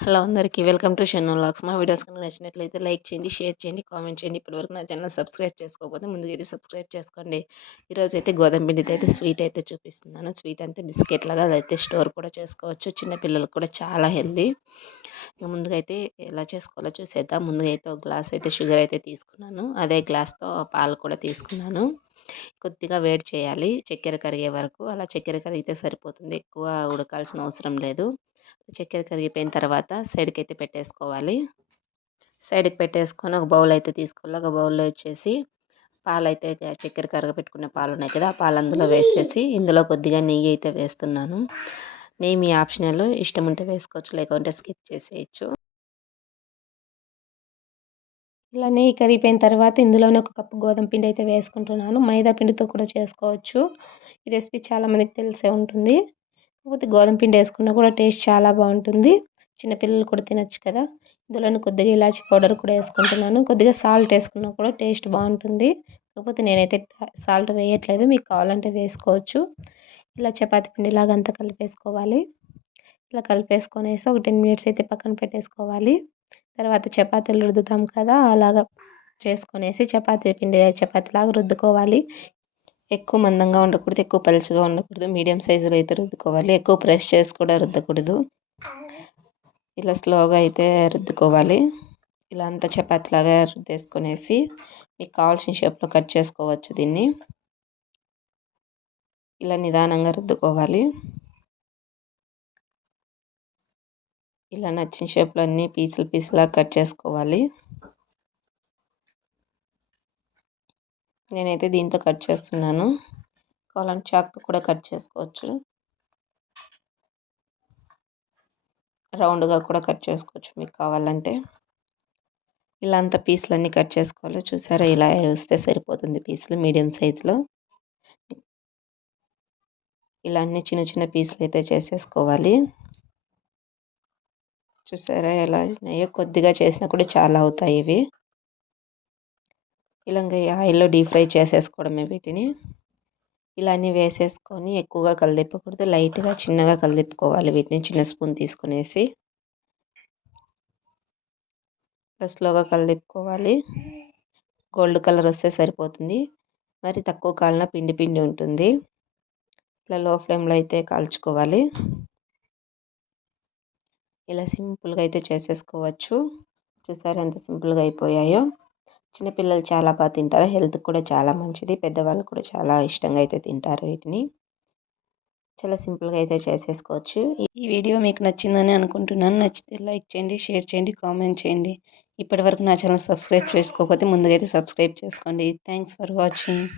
Hello అందరికీ welcome to Shannu vlogs. మా videos కనుక నచ్చినట్లయితే లైక్ చేయండి, షేర్ చేయండి, కామెంట్ చేయండి. ఇప్పటివరకు నా ఛానల్ సబ్స్క్రైబ్ చేసుకోకపోతే ముందుగా వెళ్ళి సబ్స్క్రైబ్ చేసుకోండి. ఈరోజు అయితే గోధుమ పిండితో అయితే స్వీట్ అయితే చూపిస్తున్నాను. స్వీట్ అంటే బిస్కెట్ లాగా అదైతే స్టోర్ కూడా చేసుకోవచ్చు. చిన్న పిల్లలకు కూడా చాలా హెల్దీ. ఇక ముందుగా అయితే ఎలా చేసుకోవాలో చూసేద్దాం. ముందుగా అయితే ఒక గ్లాస్ అయితే షుగర్ అయితే తీసుకున్నాను. అదే గ్లాస్తో పాలు కూడా తీసుకున్నాను. కొద్దిగా వేడి చేయాలి చక్కెర కరిగే వరకు. అలా చక్కెర కరిగితే సరిపోతుంది. ఎక్కువ ఉడకాల్సిన అవసరం లేదు. చక్కెర కరిగిపోయిన తర్వాత సైడ్కి అయితే పెట్టేసుకోవాలి. సైడ్కి పెట్టేసుకొని ఒక బౌల్ అయితే తీసుకోవాలి. ఒక బౌల్లో వచ్చేసి పాలైతే చక్కెర కరగపెట్టుకున్న పాలు ఉన్నాయి కదా, ఆ పాలు అందులో వేసేసి ఇందులో కొద్దిగా నెయ్యి అయితే వేస్తున్నాను. నెయ్యి మీ ఆప్షనల్, ఇష్టం ఉంటే వేసుకోవచ్చు, లేకుంటే స్కిప్ చేసేయచ్చు. ఇలా నెయ్యి కరిగిపోయిన తర్వాత ఇందులోనే ఒక కప్పు గోధుమ పిండి అయితే వేసుకుంటున్నాను. మైదా పిండితో కూడా చేసుకోవచ్చు. ఈ రెసిపీ చాలామందికి తెలిసే ఉంటుంది. కాకపోతే గోధుమ పిండి వేసుకున్నా కూడా టేస్ట్ చాలా బాగుంటుంది. చిన్నపిల్లలు కూడా తినచ్చు కదా. ఇందులోనే కొద్దిగా ఇలాచి పౌడర్ కూడా వేసుకుంటున్నాను. కొద్దిగా సాల్ట్ వేసుకున్నా కూడా టేస్ట్ బాగుంటుంది. కాకపోతే నేనైతే సాల్ట్ వేయట్లేదు, మీకు కావాలంటే వేసుకోవచ్చు. ఇలా చపాతీ పిండిలాగా అంతా కలిపేసుకోవాలి. ఇలా కలిపేసుకొనేసి ఒక 10 మినిట్స్ అయితే పక్కన పెట్టేసుకోవాలి. తర్వాత చపాతీలు రుద్దుతాం కదా, అలాగా చేసుకొనేసి చపాతీలాగా రుద్దుకోవాలి. ఎక్కువ మందంగా ఉండకూడదు, ఎక్కువ పలుచగా ఉండకూడదు, మీడియం సైజులో అయితే రుద్దుకోవాలి. ఎక్కువ ప్రెస్ చేసి కూడా రుద్దకూడదు. ఇలా స్లోగా అయితే రుద్దుకోవాలి. ఇలా అంతా చపాతీలాగా రుద్దేసుకొనేసి మీకు కావాల్సిన షేప్లో కట్ చేసుకోవచ్చు. దీన్ని ఇలా నిదానంగా రుద్దుకోవాలి. ఇలా నచ్చిన షేప్లో అన్ని పీసులా కట్ చేసుకోవాలి. నేనైతే దీంతో కట్ చేస్తున్నాను. కావాలంటే చాక్తో కూడా కట్ చేసుకోవచ్చు. రౌండ్గా కూడా కట్ చేసుకోవచ్చు మీకు కావాలంటే. ఇలా అంతా పీసులన్నీ కట్ చేసుకోవాలి. చూసారా, ఇలా వస్తే సరిపోతుంది పీసులు మీడియం సైజులో. ఇలా అన్ని చిన్న చిన్న పీసులు అయితే చేసేసుకోవాలి. చూసారా ఎలా ఉన్నాయో, కొద్దిగా చేసినా కూడా చాలా అవుతాయి ఇవి. ఇలా ఆయిల్లో డీప్ ఫ్రై చేసేసుకోవడమే వీటిని. ఇలా అన్నీ వేసేసుకొని ఎక్కువగా కలదిప్పకూడదు, లైట్గా చిన్నగా కలదిప్పుకోవాలి. వీటిని చిన్న స్పూన్ తీసుకునేసి స్లోగా కలదిప్పుకోవాలి. గోల్డ్ కలర్ వస్తే సరిపోతుంది. మరి తక్కువ కాలిన పిండి పిండి ఉంటుంది. ఇట్లా లో ఫ్లేమ్లో అయితే కాల్చుకోవాలి. ఇలా సింపుల్గా అయితే చేసేసుకోవచ్చు. చూసారా ఎంత సింపుల్గా అయిపోయాయో. చిన్నపిల్లలు చాలా బాగా తింటారు, హెల్త్కి కూడా చాలా మంచిది. పెద్దవాళ్ళు కూడా చాలా ఇష్టంగా అయితే తింటారు వీటిని. చాలా సింపుల్గా అయితే చేసేసుకోవచ్చు. ఈ వీడియో మీకు నచ్చిందని అనుకుంటున్నాను. నచ్చితే లైక్ చేయండి, షేర్ చేయండి, కామెంట్ చేయండి. ఇప్పటివరకు నా ఛానల్ సబ్స్క్రైబ్ చేసుకోకపోతే ముందుగా అయితే సబ్స్క్రైబ్ చేసుకోండి. Thanks for watching.